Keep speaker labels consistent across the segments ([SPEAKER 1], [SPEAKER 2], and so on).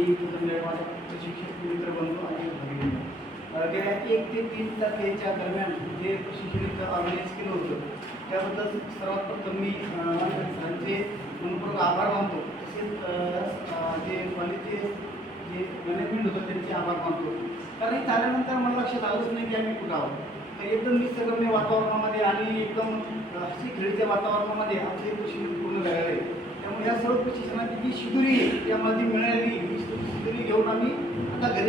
[SPEAKER 1] मी माझे प्रशिक्षक मित्र बनलो आणि भगिनी गेल्या एक ते तीन तारखेच्या दरम्यान जे प्रशिक्षण ऑर्गनाईज केलं होतं त्याबद्दल सर्वात प्रथम मी अ, सरांचे म्हणजे मनपूर्वक आभार मानतो. तसेच जे कॉलेजचे जे मॅनेजमेंट होतं त्यांचे आभार मानतो. कारण इथं मला लक्षात आलंच नाही की आम्ही कुठं आहोत. तर एकदम निसर्गम्य वातावरणामध्ये आणि एकदम हसी खेळीच्या वातावरणामध्ये आमचं प्रशिक्षण पूर्ण झालेलं आहे त्यामुळे या सर्व प्रशिक्षणाची जी शिदुरी आहे ती मिळाली ही शिदुरी घेऊन आम्ही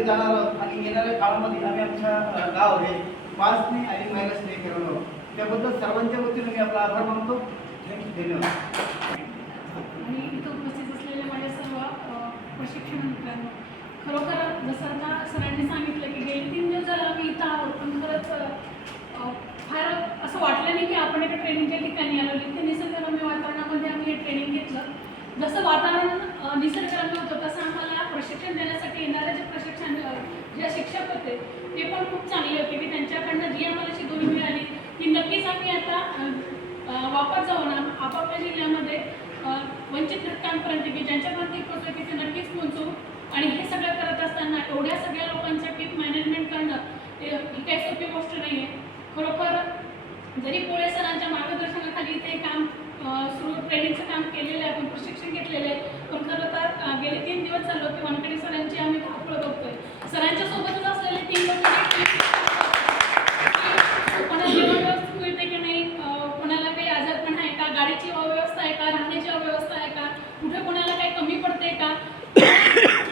[SPEAKER 1] आता घरी जाणार आहोत. आणि येणाऱ्या काळामध्ये आम्ही आमच्या गाव हे पाचने आणि मायनसने करणार त्याबद्दल सर्वांच्या वतीने मी आपला आभार मानतो. थँक्यू धन्यवाद.
[SPEAKER 2] आणि इथं उपस्थित असलेले माझ्या सर्व प्रशिक्षण मित्रांनो खरोखर जसं आता सरांनी सांगितलं की गेले तीन दिवस झालं आम्ही इथं आहोत पण खरंच फार असं वाटलं नाही की आपण एका ट्रेनिंगच्या ठिकाणी आलो. इथे निसर्गरम्य वातावरणामध्ये आम्ही हे ट्रेनिंग घेतलं. जसं वातावरण निसर्गरम्य होतं तसं आम्हाला प्रशिक्षण देण्यासाठी येणारे जे प्रशिक्षण जे शिक्षक होते ते पण खूप चांगले होते. की त्यांच्याकडनं जी आम्हाला शिकवणी मिळाली ती नक्कीच आम्ही आता वापस जाऊन आपापल्या जिल्ह्यामध्ये वंचित घटकांपर्यंत की ज्यांच्यापर्यंत पोहोचलं तिथे नक्कीच पोहोचू आणि हे सगळं करत असताना एवढ्या सगळ्या लोकांच्या पीक मॅनेजमेंट करणं ही काही सोपी गोष्ट नाही आहे खरोखर जरी पोळे मार्गदर्शनाखाली ते काम अ, सुरू ट्रेनिंगचं काम केलेलं आहे आपण प्रशिक्षण घेतलेलं आहे. पण खरं तर गेले तीन दिवस चाललो की वानकडे सरांची आम्ही धावपळ बघतोय. सरांच्या सोबतच असलेले तीन लोक कोणाला व्यवस्थित मिळते की नाही अ, कोणाला काही आजारपण आहे का गाडीची अव्यवस्था आहे का राहण्याची अव्यवस्था आहे का कुठे कोणाला काही कमी पडते का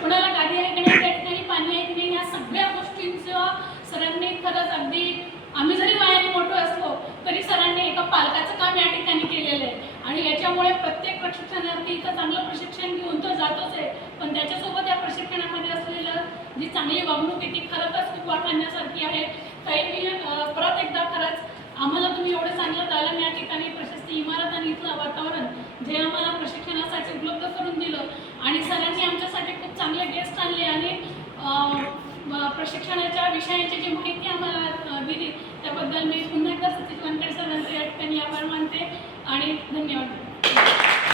[SPEAKER 2] कोणाला गाडी आहे की नाही त्या ठिकाणी पाणी आहे की नाही या सगळ्या गोष्टींचं सरांनी खरंच अगदी आम्ही जरी वयाने मोठो असलो तरी सरांनी एका पालकाचं काम या ठिकाणी केलेलं आहे आणि याच्यामुळे प्रत्येक त्यासाठी इथं चांगलं प्रशिक्षण घेऊन तो जातोच आहे. पण त्याच्यासोबत या प्रशिक्षणामध्ये असलेलं जी चांगली वागणूक आहे ती खरंच खूप वाखाणण्यासारखी आहे. काही मी परत एकदा खरंच आम्हाला तुम्ही एवढं चांगलं दालन या ठिकाणी प्रशस्ती इमारत आणि इथलं वातावरण जे आम्हाला प्रशिक्षणासाठी उपलब्ध करून दिलं. आणि सरांनी आमच्यासाठी खूप चांगले गेस्ट आणले आणि प्रशिक्षणाच्या विषयाची जी माहिती आम्हाला दिली त्याबद्दल मी पुन्हा एकदा सचिवांकडे